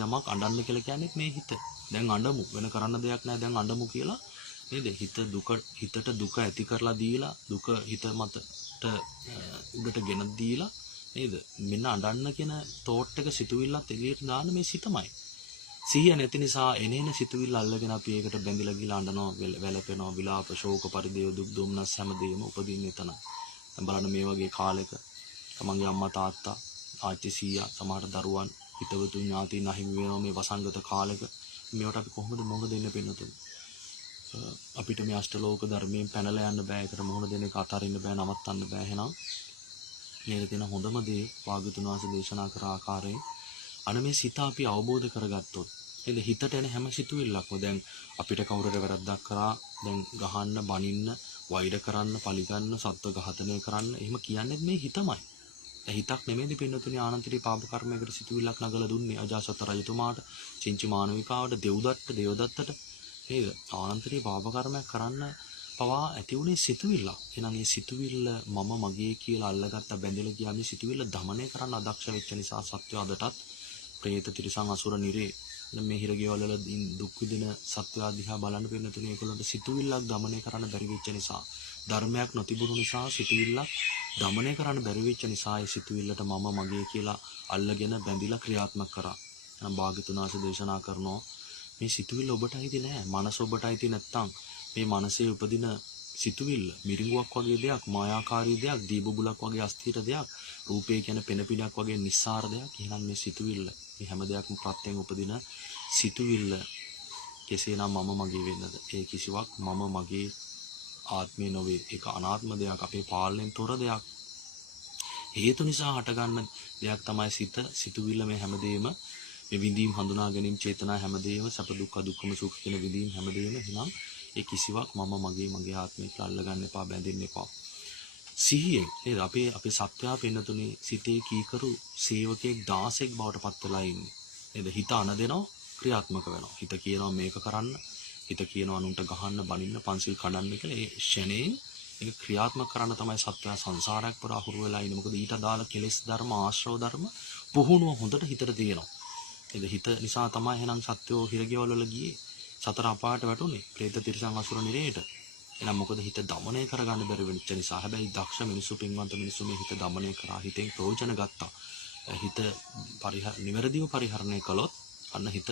යමක් අඬන්න කියලා කියන්නේ මේ හිත. දැන් අඬමු වෙන කරන්න දෙයක් නැහැ දැන් අඬමු කියලා නේද? හිතට දුක ඇති කරලා දීලා දුක හිත මතට උඩට ගෙන දීලා නේද? මෙන්න අඬන්න කියන තෝට් එක සිතුවිල්ලත් එළියට දාන්න මේ සිතමයි. සිහිය නැති නිසා එනේන සිතුවිල්ල අල්ලගෙන අපි ඒකට බැඳිලා ගිහලා අඬනවා, වැළපෙනවා, විලාප, ශෝක, පරිදේව, දුක්, දුම්නස් හැමදේම උපදින්නේ එතන. දැන් බලන්න මේ වගේ කාලෙක තමන්ගේ අම්මා තාත්තා, ආච්චි සීයා, සමහර දරුවන්, හිතවතුන් ඥාතීන් අහිමි වෙනවා මේ වසංගත කාලෙක. මේවට අපි කොහොමද මොහොත දෙන්න පින්නතුනි? අපිට මේ අෂ්ටලෝක ධර්මයෙන් පැනලා යන්න බෑ. ඒකට මොහොත දෙන එක අතරින්න බෑ, නවත්තන්න බෑ. එහෙනම් මේක තියෙන හොඳම දේ වාග්යතුන් වහන්සේ දේශනා කර ආකාරයෙන් අන මේ සිත අපි අවබෝධ කරගත්තොත් එද හිතට එන හැම සිතුවිල්ලක්ම දැන් අපිට කවුරුර වැරද්දක් කරා දැන් ගහන්න, බනින්න, වෛර කරන්න, පලි ගන්න, සත්ව ඝාතනය කරන්න එහෙම කියන්නේ මේ හිතමයි. හිතක් නෙමෙයිද පින්නතුනි ආනන්තරී පාප කර්මයකට සිතුවිල්ලක් නගලා දුන්නේ අජාසත් රජතුමාට, චින්චි මානවිකාවට, දේවදත්තට නේද? ආනන්තරී පාප කර්මයක් කරන්න පවා ඇති උනේ සිතුවිල්ල. එහෙනම් මේ සිතුවිල්ල මම මගේ කියලා අල්ලගත්ත බැඳලා ගියා. මේ සිතුවිල්ල দমনය කරන්න අදක්ෂ වෙච්ච නිසා සත්‍ය අදටත් പ്രേත තිරිසන් අසුර නිරේ මේ හිරගෙවල වල දුක් විඳින සත්‍ය අධ්‍යා බලන්න පින්නතුනේ ඒගොල්ලන්ට සිතුවිල්ලක් দমনය කරන්න බැරි වෙච්ච නිසා ධර්මයක් නොතිබුණු නිසා සිතුවිල්ලක් দমনය කරන්න බැරි වෙච්ච නිසා ඒ සිතුවිල්ලට මම මගේ කියලා අල්ලගෙන බැඳිලා ක්‍රියාත්මක කරා. නම් භාග්‍යතුන් වහන්සේ දේශනා කරනවා මේ සිතුවිල්ල ඔබට අයිති නෑ. මනස ඔබට අයිති නැත්තම් මේ මනසේ උපදින සිතුවිල්ල මිරිඟුවක් වගේ දෙයක්, මායාකාරී දෙයක්, දීබබුලක් වගේ අස්ථිර දෙයක්, රූපේ කියන පෙනපිනක් වගේ නිස්සාර දෙයක්. එහෙනම් මේ සිතුවිල්ල මේ හැම දෙයක්ම ප්‍රත්‍යයෙන් උපදින සිතුවිල්ල කෙසේනම් මම මගේ වෙන්නද? ඒ කිසිවක් මම මගේ ආත්මේ නොවේ. ඒක අනාත්ම දෙයක්, අපේ පාලනයෙන් තොර දෙයක්. හේතු නිසා හටගන්න දෙයක් තමයි සිත. සිතුවිල්ල මේ හැමදේම මේ විඳීම් හඳුනා ගැනීම චේතනා හැමදේම සැප දුක්ඛ දුක්ඛම සුඛ කියන විඳීම් හැමදේම එහෙනම් ඒ කිසිවක් මම මගේ ආත්මේ කියලා අල්ලගන්න එපා, බැඳෙන්න එපා. සිහියෙන් නේද අපේ සත්‍යා පෙන්නතුනේ සිතේ කීකරු සේවකයෙක් 16ක් බවට පත් වෙලා ඉන්නේ. නේද? හිත අන දෙනවා, ක්‍රියාත්මක වෙනවා. හිත කියනවා මේක කරන්න, හිත කියනවා අනුන්ට ගහන්න, බනින්න, පන්සිල් කඩන්න කියලා. ඒ ෂණේ ඒක ක්‍රියාත්මක කරන්න තමයි සත්‍යා සංසාරයක් පුරා හුරු වෙලා ඉන්නේ. මොකද ඊට අදාළ කෙලෙස් ධර්ම, ආශ්‍රව ධර්ම පුහුණුව හොඳට හිතට තියෙනවා. නේද? හිත නිසා තමයි එහෙනම් සත්‍යෝ හිරගෙවල වල ගියේ. සතර අපායට වැටුනේ. പ്രേත තිරිසන් අසුර නිරේට. එහෙනම් මොකද හිත দমনය කරගන්න බැරි වෙච්ච නිසා. හැබැයි දක්ෂ මිනිස්සු, පින්වන්ත මිනිස්සු මේ හිත দমনය කරා, හිතෙන් ප්‍රයෝජන ගත්තා. හිත නිවැරදිව පරිහරණය කළොත් අන්න හිත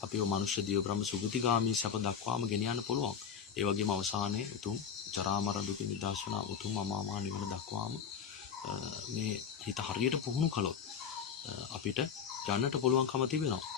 අපිව මනුෂ්‍ය දිව බ්‍රහ්ම සුගතිගාමී සැප දක්වාම ගෙනියන්න පුළුවන්. ඒ වගේම අවසානයේ උතුම් ජරා මරණ දුක නිදාසන උතුම් අමාමහා නිවන දක්වාම මේ හිත හරියට පුහුණු කළොත් අපිට යන්නට පුළුවන්කම තිබෙනවා.